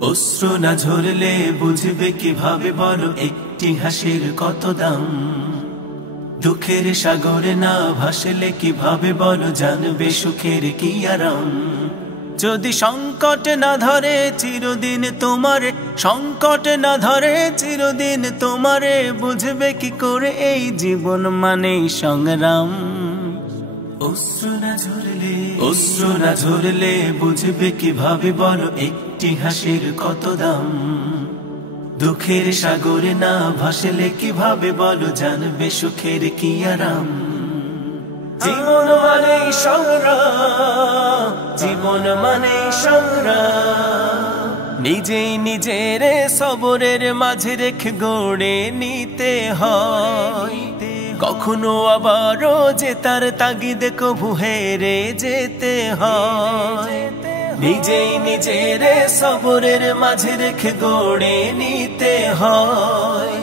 অশ্রু না ঝরলে বুঝবে কিভাবে বলো একটি হাসির কত দাম। দুঃখের সাগরে না ভাসলে কিভাবে বলো জানবে সুখের কি আরাম। যদি সংকট না ধরে চিরদিন তোমারে, সংকট না ধরে চিরদিন তোমারে, বুঝবে কি করে এই জীবন মানেই সংগ্রাম। অশ্রু না ঝরলে বুঝবে কিভাবে বলো একটি হাসির কত দাম। দুঃখের সাগরে না ভাসলে কিভাবে বলো জানবে সুখের কি আরাম। জীবন মানেই সংগ্রাম, জীবন মানেই সংগ্রাম। নিজেই নিজের সবরের মাঝে রেখে গড়ে নিতে হয়। কখনো আবারও যে তার তাগিদে কভু হেরে যেতে হয়। নিজেই নিজের সবরের মাঝে রেখে গড়ে নিতে হয়।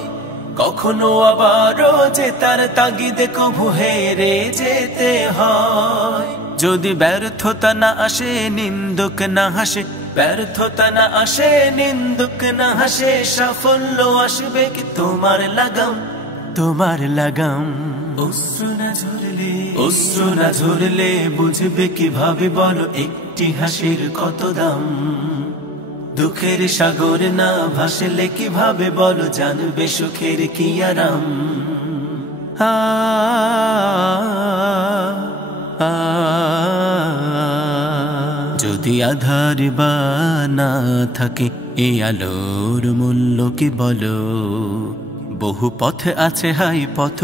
কখনো আবারও যে তার তাগিদে কভু হেরে যেতে হয়। যদি ব্যর্থতা না আসে নিন্দুক না হাসে, ব্যর্থতা না আসে নিন্দুক না হাসে, সাফল্য আসবে কি তোমার লাগাম, তোমার লাগাম। অশ্রু না ঝরলে বুঝবে কিভাবে বলো একটি হাসির কত দাম। দুঃখের সাগর না ভাসলে কিভাবে বলো জানবে সুখের কি আরাম। যদি আধার বা না থাকে এই আলোর মূল্য কি বলো। বহু পথ আছে হাই পথ